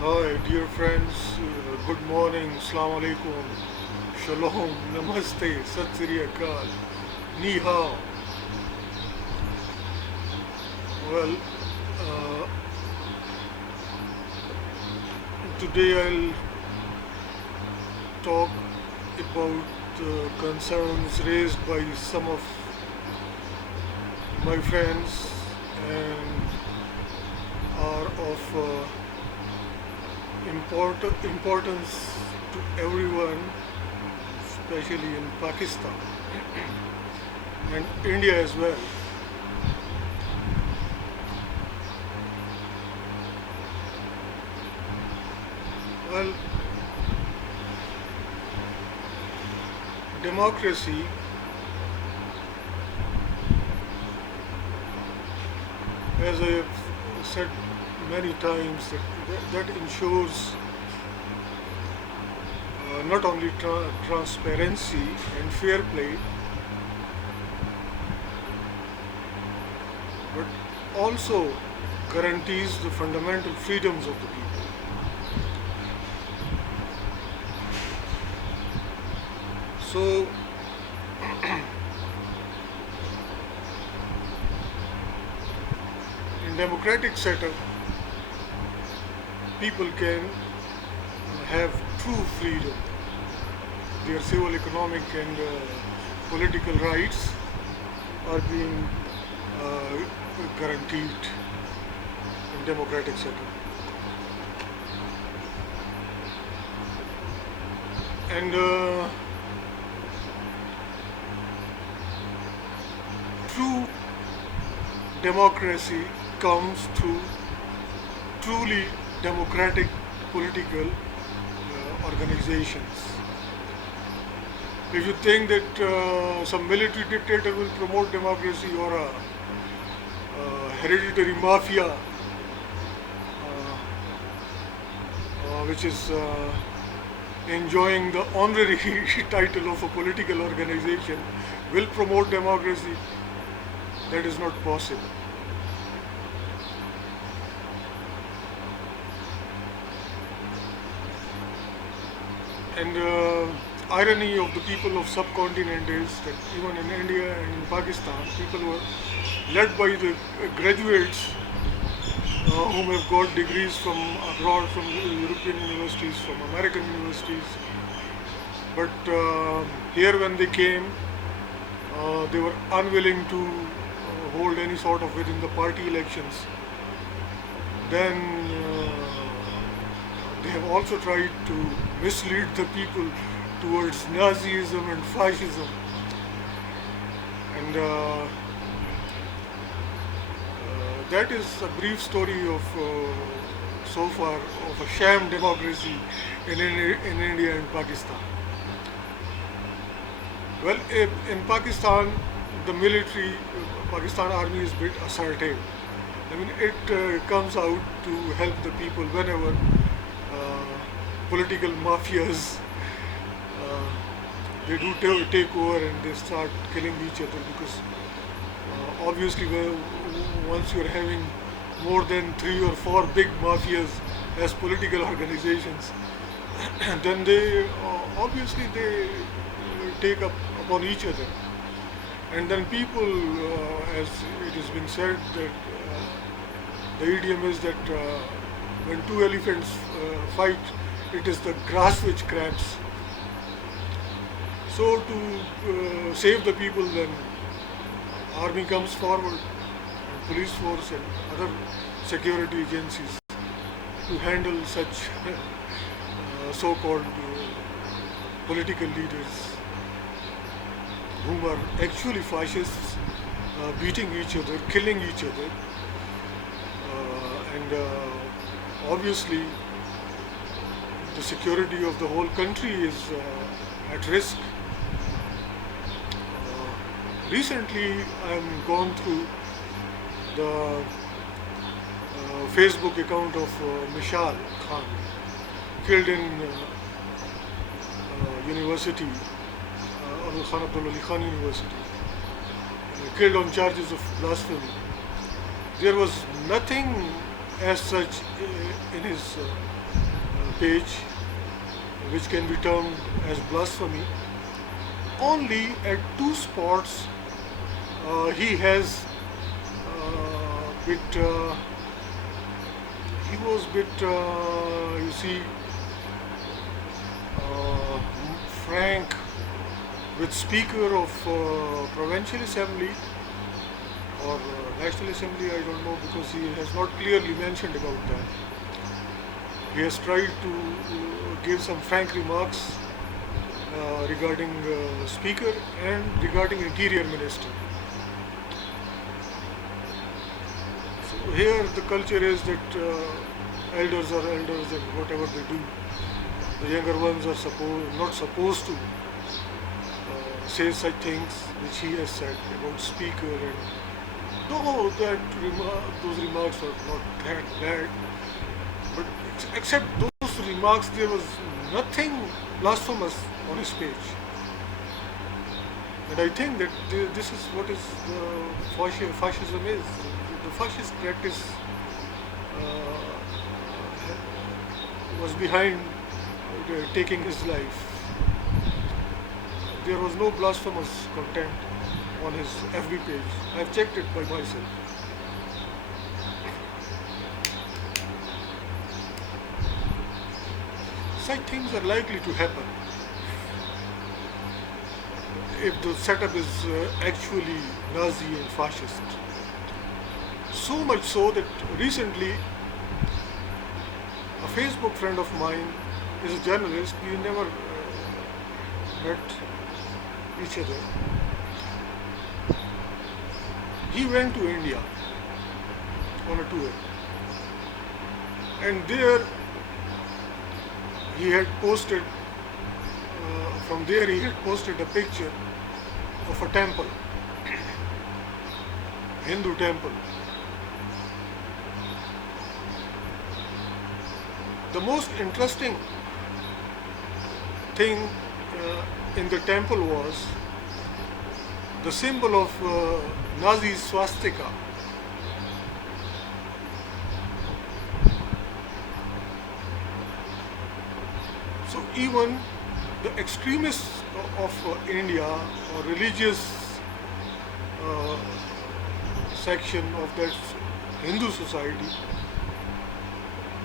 Hi, dear friends. Good morning. Assalamu alaikum. Shalom. Namaste. Sat Sri Akal. Ni hao. Well, uh, today I'll talk about concerns raised by some of my friends and are of importance to everyone, especially in Pakistan and India as well. Well, democracy, as I have said many times, that ensures not only transparency and fair play, but also guarantees the fundamental freedoms of the people. So, in democratic setup, people can have true freedom. Their civil, economic, and political rights are being uh, guaranteed in democratic setup. And true democracy comes through truly democratic political organizations. If you think that some military dictator will promote democracy or a hereditary mafia, which is enjoying the honorary title of a political organization, will promote democracy, that is not possible. And irony of the people of subcontinent is that even in India and in Pakistan, people were led by the graduates whom have got degrees from abroad, from European universities, from American universities. But here when they came, they were unwilling to hold any sort of within the party elections. Then they have also tried to mislead the people towards Nazism and fascism. And that is a brief story of so far of a sham democracy in India and Pakistan. Well, in Pakistan, the military, Pakistan army is a bit assertive. I mean, it comes out to help the people whenever political mafias they do take over and they start killing each other because obviously once you're having more than 3 or 4 big mafias as political organizations, then they obviously they take up upon each other, and then people, as it has been said, that the idiom is that when two elephants fight, it is the grass which cracks. So to save the people, then army comes forward, and police force and other security agencies to handle such so-called political leaders whom are actually fascists, beating each other, killing each other, and obviously the security of the whole country is at risk. Recently, I'm gone through the Facebook account of Mishal Khan, killed in university, Abdul Khan Abdul Ali Khan University, killed on charges of blasphemy. There was nothing as such in his page, which can be termed as blasphemy. Only at two spots he has bit. He was bit. You see, uh, frank with Speaker of Provincial Assembly or National Assembly. I don't know because he has not clearly mentioned about that. He has tried to give some frank remarks regarding Speaker and regarding Interior Minister. So here the culture is that elders are elders and whatever they do, the younger ones are not supposed to say such things which he has said about Speaker. And though those remarks are not that bad, but except those remarks, there was nothing blasphemous on his page. And I think that this is what is fascism is. The fascist practice was behind taking his life. There was no blasphemous content on his FB page. I've checked it by myself. Such things are likely to happen if the setup is actually Nazi and fascist. So much so that recently a Facebook friend of mine is a journalist. We never met each other. He went to India on a tour, and there he had posted, from there he had posted a picture of a temple, Hindu temple. The most interesting thing in the temple was the symbol of Nazi swastika. So even the extremists of India or religious section of that Hindu society,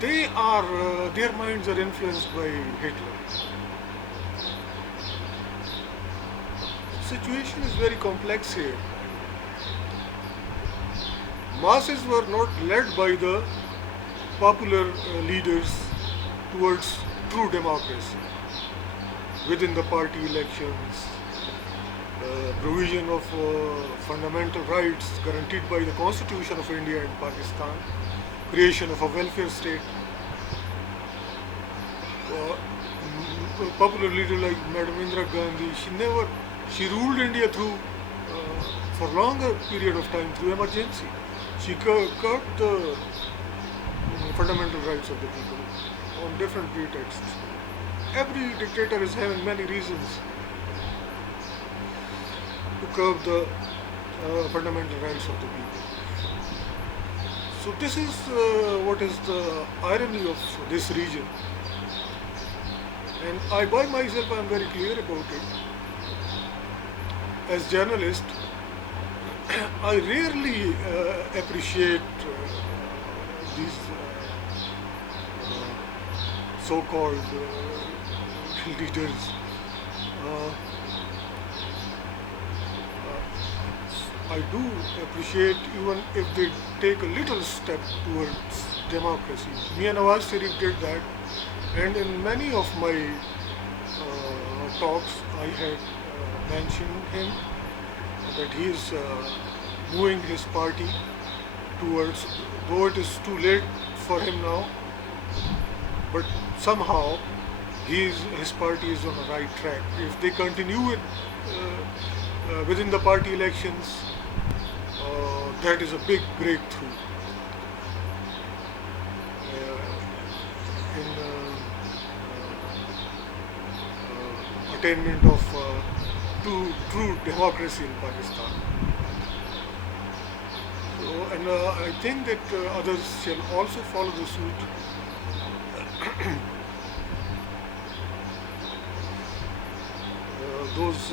their minds are influenced by Hitler. The situation is very complex here. Masses were not led by the popular leaders towards true democracy. Within the party elections, provision of fundamental rights guaranteed by the Constitution of India and Pakistan, creation of a welfare state. Popular leader like Madam Indira Gandhi, she ruled India through, for longer period of time through emergency. She curbed the fundamental rights of the people on different pretexts. Every dictator is having many reasons to curb the fundamental rights of the people. So this is what is the irony of this region. And I by myself am very clear about it. As journalist, I rarely appreciate these so-called leaders. I do appreciate even if they take a little step towards democracy. Me and Nawaz Sharif did that, and in many of my talks I had mentioned him that he is moving his party towards, though it is too late for him now, but somehow his party is on the right track. If they continue with within the party elections, that is a big breakthrough in attainment of true democracy in Pakistan. So, and And I think that others shall also follow the suit. Those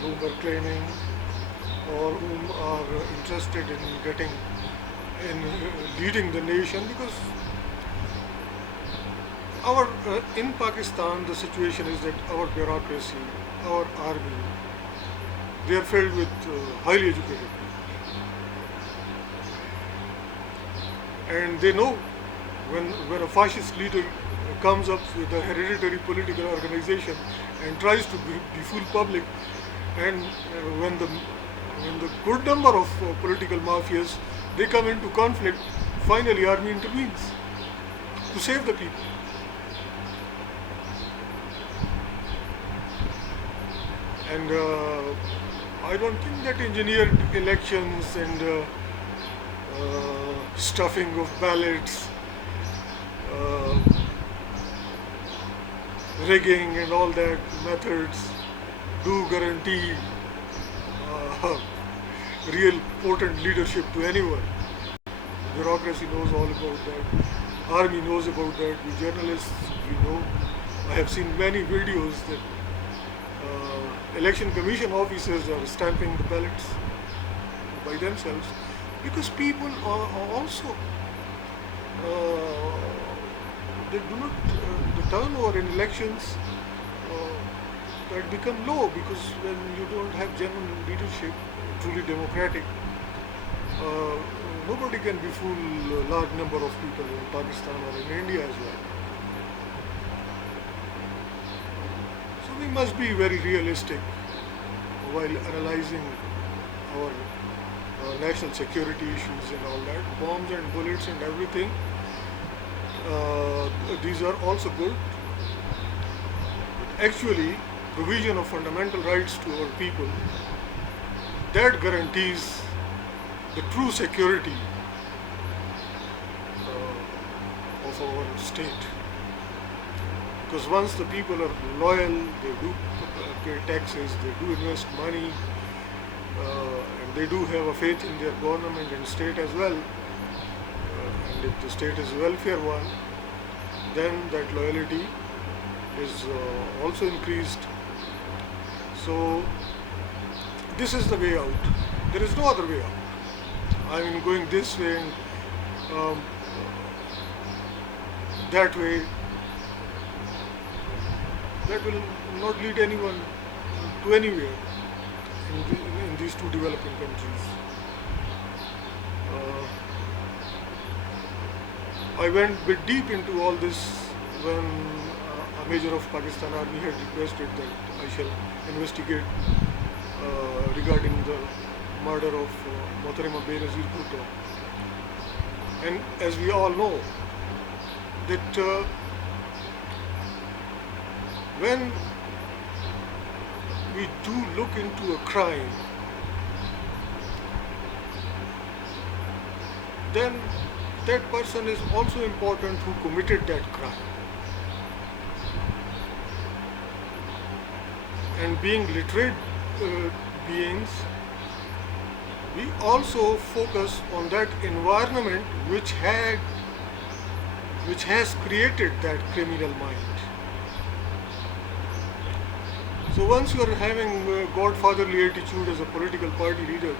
whom are claiming or whom are interested in getting in leading the nation, because our in Pakistan the situation is that our bureaucracy, our army, they are filled with highly educated people, and they know when a fascist leader comes up with a hereditary political organization and tries to befool public, and when the good number of political mafias they come into conflict, finally army intervenes to save the people. And I don't think that engineered elections and stuffing of ballots, uh, rigging and all that methods do guarantee uh, real potent leadership to anyone. Bureaucracy knows all about that. Army knows about that. We journalists, we know. I have seen many videos that election commission officers are stamping the ballots by themselves, because people are also uh, they do not the turnover in elections that become low, because when you don't have genuine leadership, truly democratic, uh, nobody can befool a large number of people in Pakistan or in India as well. So we must be very realistic while analyzing our national security issues and all that. Bombs and bullets and everything, these are also good. But actually, provision of fundamental rights to our people, that guarantees the true security of our state. Because once the people are loyal, they do pay taxes, they do invest money, and they do have a faith in their government and state as well. And if the state is a welfare one, then that loyalty is also increased. So this is the way out. There is no other way out. I mean, going this way and that way, that will not lead anyone to anywhere in these two developing countries. I went a bit deep into all this when a major of Pakistan Army had requested that I shall investigate regarding the murder of Mohtarama Benazir Bhutto. And as we all know, that when we do look into a crime, then that person is also important who committed that crime. And being literate beings, we also focus on that environment which has created that criminal mind. So once you are having a godfatherly attitude as a political party leader,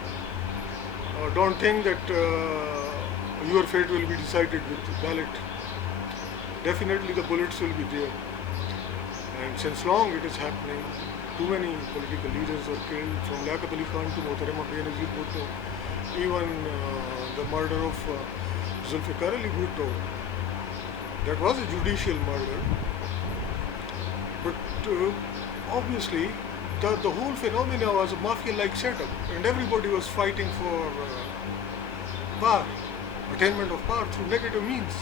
don't think that your fate will be decided with the ballot. Definitely the bullets will be there. And since long it is happening, too many political leaders are killed, from Liaquat Ali Khan to Mohtarama Benazir Bhutto, even the murder of Zulfikar Ali Bhutto. That was a judicial murder. But obviously, the whole phenomena was a mafia-like setup, and everybody was fighting for power, attainment of power through negative means.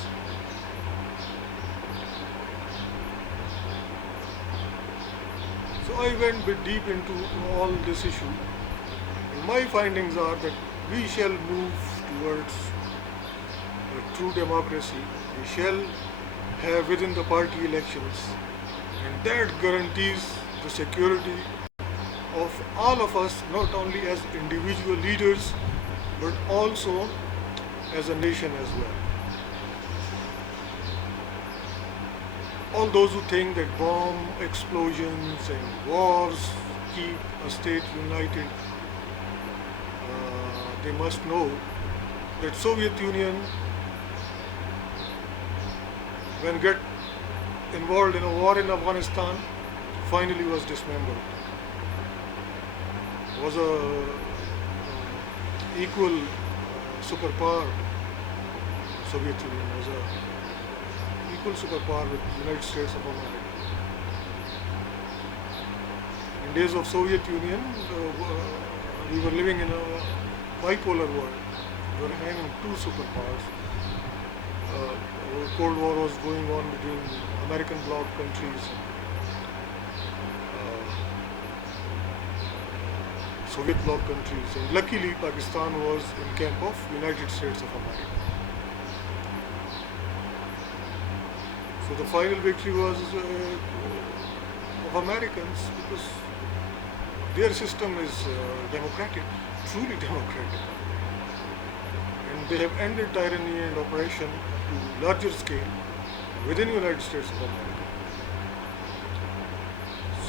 So I went a bit deep into all this issue, and my findings are that we shall move towards a true democracy. We shall have within the party elections, and that guarantees the security of all of us, not only as individual leaders, but also as a nation as well. All those who think that bomb explosions and wars keep a state united, they must know that Soviet Union, when get involved in a war in Afghanistan, finally was dismembered. Was a equal superpower. Soviet Union was a equal superpower with United States of America. In days of Soviet Union, we were living in a bipolar world. We were having two superpowers. Cold War was going on between American bloc countries, Soviet bloc countries, and luckily Pakistan was in camp of United States of America. So the final victory was of Americans, because their system is democratic, truly democratic, and they have ended tyranny and oppression to larger scale within United States of America.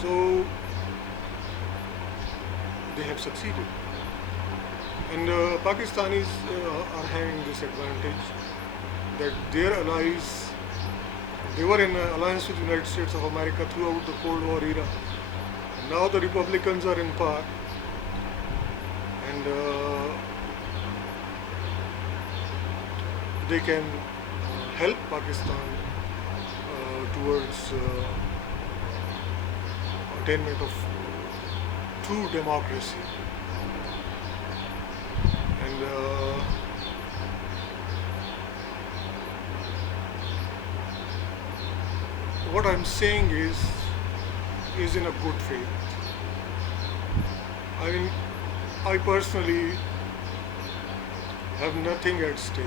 So they have succeeded, and Pakistanis are having this advantage that their allies, they were in alliance with United States of America throughout the Cold War era. Now the Republicans are in power, and they can help Pakistan towards attainment of true democracy. And what I'm saying is in a good faith. I mean, I personally have nothing at stake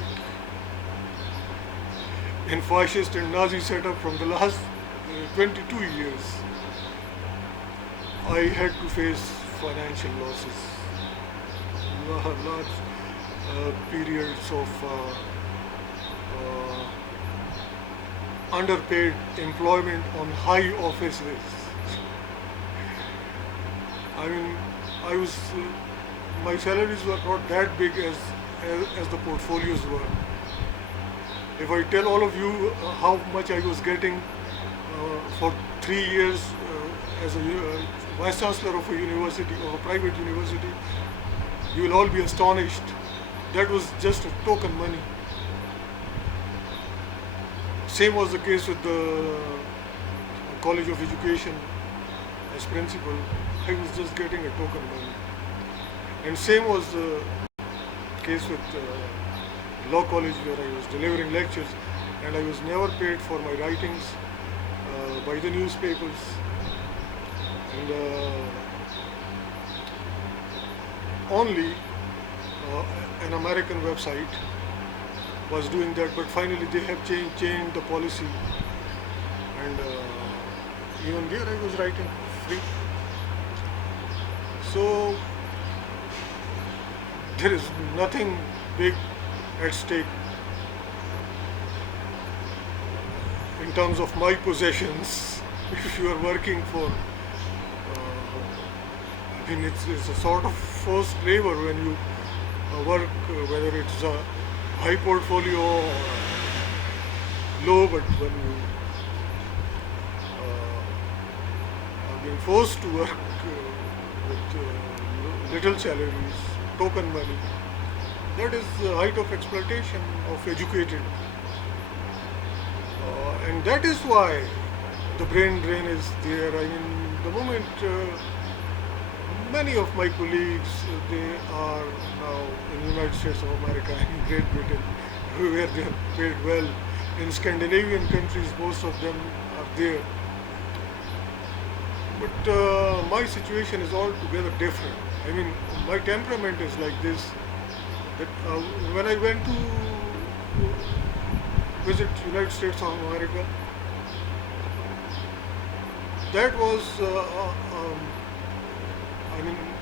in fascist and Nazi setup from the last 22 years. I had to face financial losses, large periods of underpaid employment on high offices. I mean, my salaries were not that big as the portfolios were. If I tell all of you how much I was getting for 3 years as a vice chancellor of a university, of a private university, you will all be astonished. That was just a token money. Same was the case with the College of Education as principal. I was just getting a token money. And same was the case with law college, where I was delivering lectures, and I was never paid for my writings by the newspapers. And only an American website was doing that, but finally they have changed the policy, and even there I was writing free. So there is nothing big at stake in terms of my possessions. If you are working for, I mean, it's a sort of forced labor when you work, whether it's a high portfolio or low, but when you are being forced to work with little salaries, token money, that is the height of exploitation of educated. And that is why the brain drain is there. I mean, the moment many of my colleagues, they are now in the United States of America and Great Britain, where they are paid well. In Scandinavian countries, most of them are there. But my situation is altogether different. I mean, my temperament is like this, that when I went to visit United States of America, that was,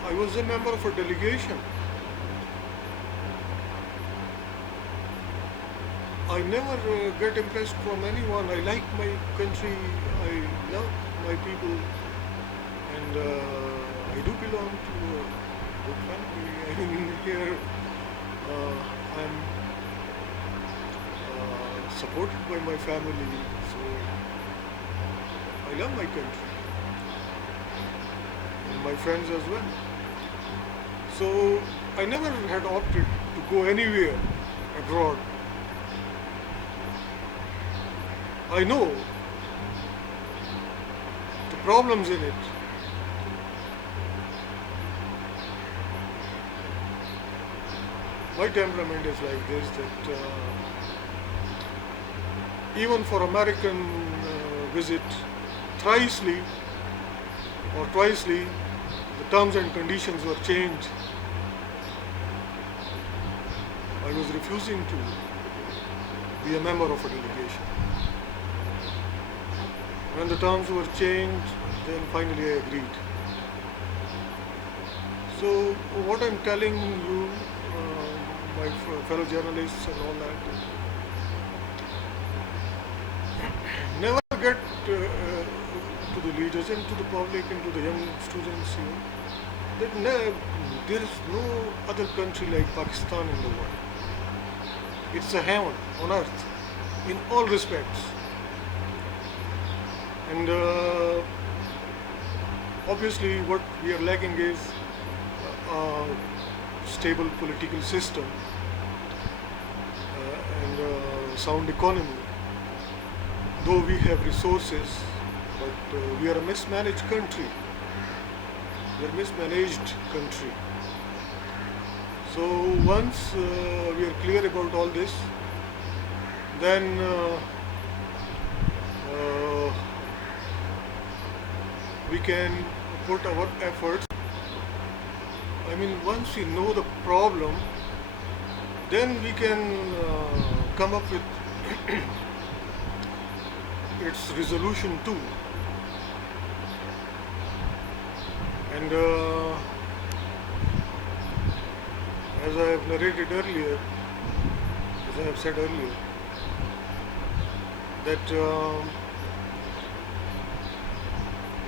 I was a member of a delegation. I never get impressed from anyone. I like my country. I love my people, and I do belong to a good family. I mean, here I'm supported by my family, so I love my country and my friends as well. So I never had opted to go anywhere abroad. I know the problems in it. My temperament is like this that even for American visit, thrisely or twicely, the terms and conditions were changed. I was refusing to be a member of a delegation. When the terms were changed, then finally I agreed. So what I'm telling you, my fellow journalists and all that, never get to the leaders and to the public and to the young students here that there is no other country like Pakistan in the world. It's a heaven on earth in all respects. And obviously, what we are lacking is a stable political system and sound economy. Though we have resources, but we are a mismanaged country. We are a mismanaged country. So once we are clear about all this, then we can put our efforts. I mean, once we know the problem, then we can come up with its resolution too. And as I have narrated earlier, as I have said earlier, that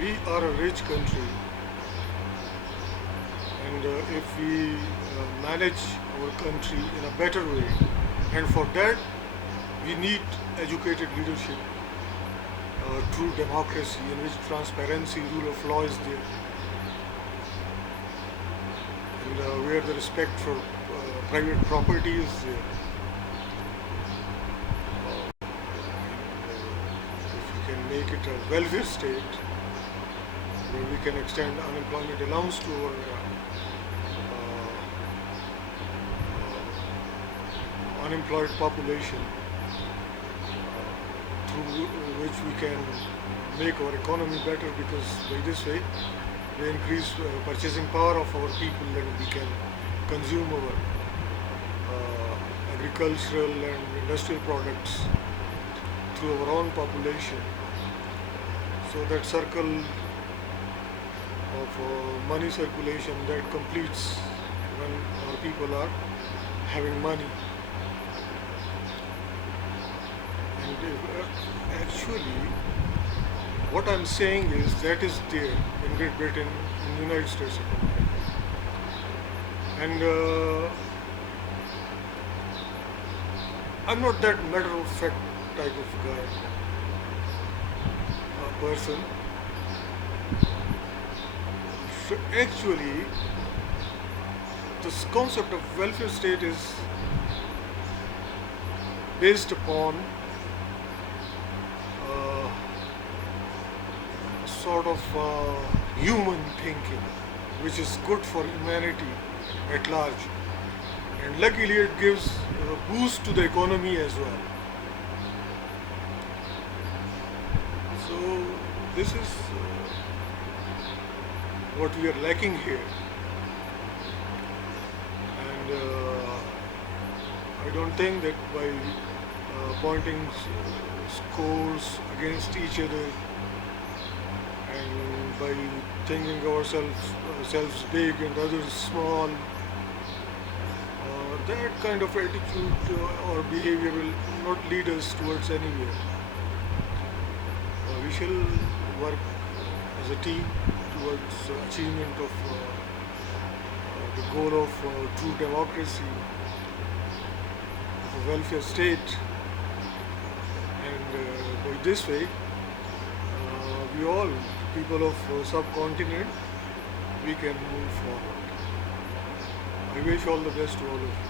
we are a rich country, and if we manage our country in a better way, and for that we need educated leadership, true democracy in which transparency, rule of law is there, and where the respect for private property is there. If we can make it a welfare state, where we can extend unemployment allowance to our unemployed population, through which we can make our economy better, because by this way we increase purchasing power of our people and we can consume our agricultural and industrial products through our own population. So that circle of money circulation that completes when our people are having money. And actually, what I'm saying is that is there in Great Britain, in the United States of America. And I'm not that matter of fact type of guy, person. So actually, this concept of welfare state is based upon sort of human thinking, which is good for humanity at large. And luckily, it gives a boost to the economy as well. So, this is what we are lacking here. And I don't think that by pointing scores against each other and by thinking ourselves big and others small. That kind of attitude or behavior will not lead us towards anywhere. We shall work as a team towards achievement of the goal of true democracy, of a welfare state, and by this way, we all, people of subcontinent, we can move forward. I wish all the best to all of you.